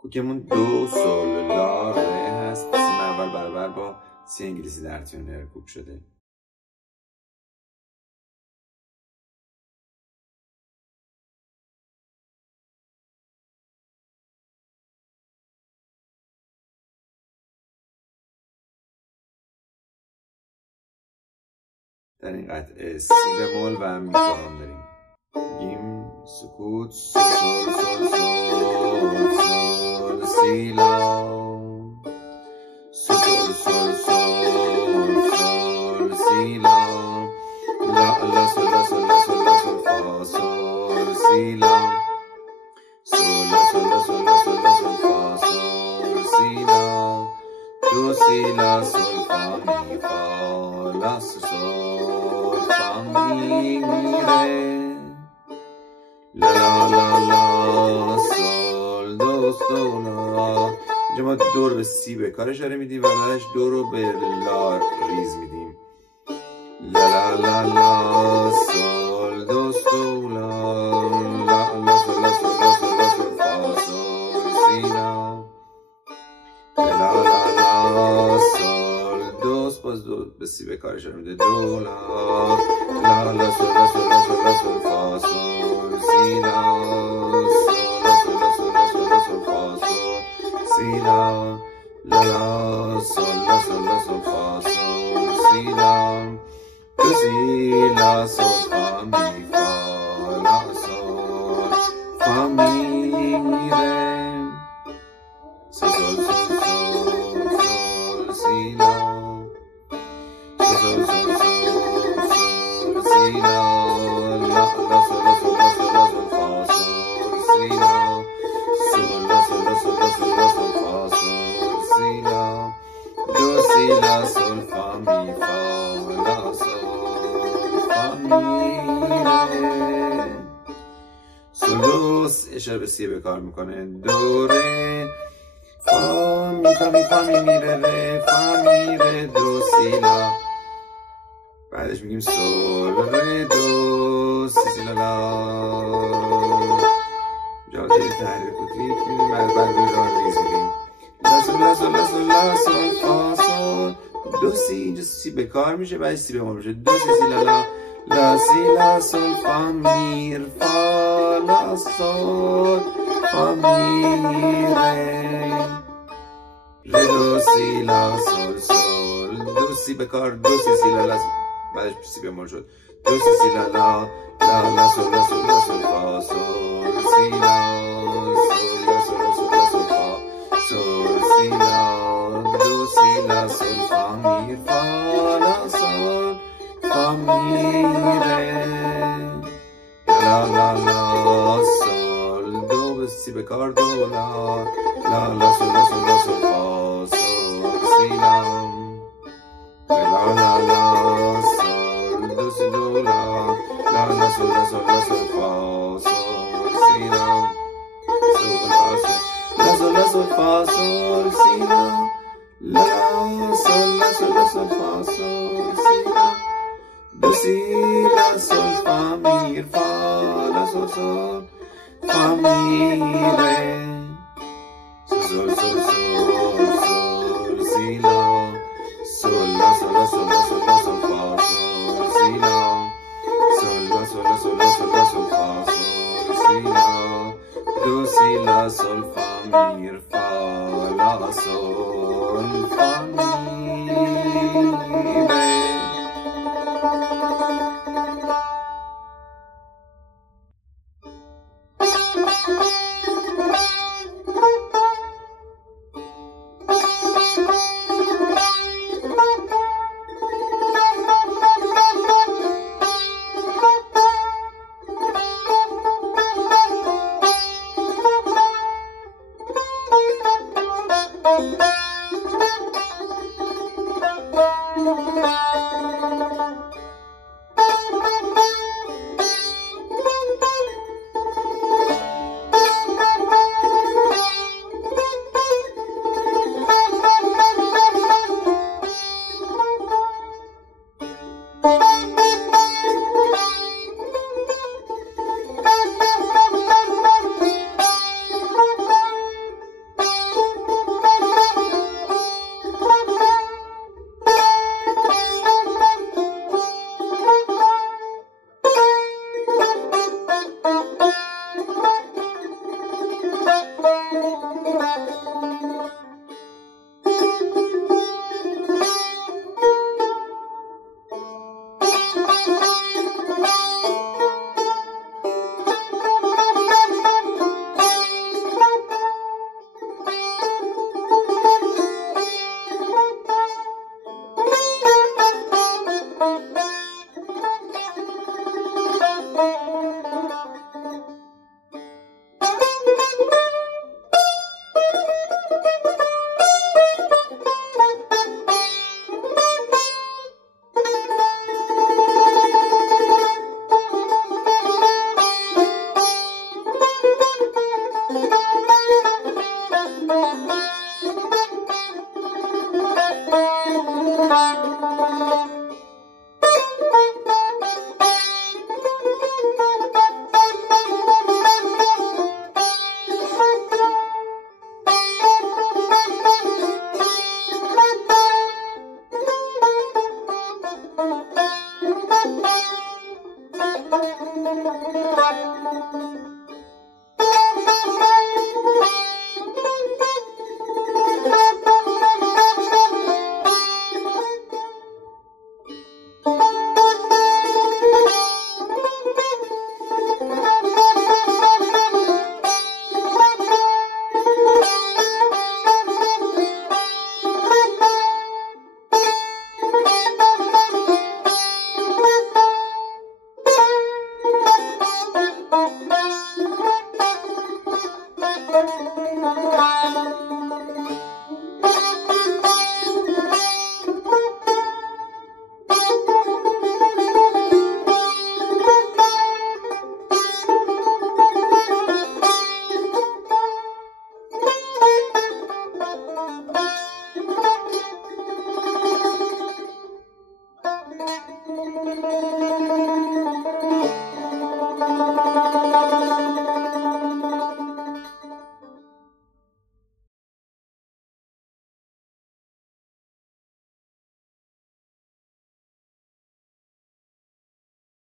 کوکمون دو سول لا ره هست. سیم اول برابر با سی انگلیسی در تیونر کوک شده. در این قطعه سی بمول و می باران داریم. میگیم سکوت سول سول سول سول سی لا، سول سول سول سول سی لا، لا لا سول لا سول لا سول لا سول فا سول سی لا، سول لا سول لا سول لا سول لا سول فا سول سی لا، دو سی لا سول فا می فا لا سول فا می ره، لا لا لا لا سول دو سول لا. اینجا ما دو رو به سی به کار اشاره میدیم و بعدش دو رو به لا ریز میدیم. لا لا لا لا سول دو سول لا، لا لا سول لا سول لا سول لا سول فا سول سی لا، لا لا لا سول دو، باز دو به سی به کار اشاره میده. دو لا، لا لا سول لا سول لا سول لا سول فا سول سی لا، سول لا سول لا سول لا سول لا سول فا سول سی لا، لا لا سول لا سول لا سول فا سول سی لا، دو سی لا سول فا می فا لا سول فا می ره، سول سول سول سول سی لا، سول سول سول سی لا، لا لا سول لا سول لا سول لا سول فا سول سی لا، سول لا سول لا سول لا سول لا سول فا سول سی لا، دو سی لا سول فا می فا لا سول فا می ره. سولوس اشاره به سی به کار میکنه. دو ره فا می فا می فا می می ره ره فا می ره دو سی لا، بعدش میگیم سول ره دو سی لا لا، جاده تحریر کوتیک میدیم، بعد رو ریز میدیم. لا سول لا سول لا سول لا سول فا سول، دو سی اینجا سی به کار میشه، بعد سی بمول میشه. دو سی لا لا، لا سی لا سول فا میر فا لا سول فا می ره، ره دو سی لا سول سول، دو سی به کار، دو سی لا لا، بعدش سی بمول شد. دو سی لا لا، لا لا سول لا سول لا سول فا سول سی لا، سول لا سول لا سول لا سول فا سول سی لا، دو سی لا سول فا می فا لا سول فا می ره، لا لا لا سول دو به سی به کار، دو لا، لا لا سول لا سول لا سول فا سول سی لا، لا لا لا سول دو سی دو لا، لا لا سول لا سول لا سول فا سول سی لا، سول لا سول لا سول فا سول سی لا، لا سول لا سول لا سول فا سول سی لا، دو سی لا سول فا می فا لا سول سول فا می ره، سول سول سول سول سی لا، سول لا سول لا سول لا سول لا سول فا سول سی لا، سول لا سول لا سول لا سول لا سول فا سول سی لا، دو سی لا سول فا می فا لا سول فا می ره.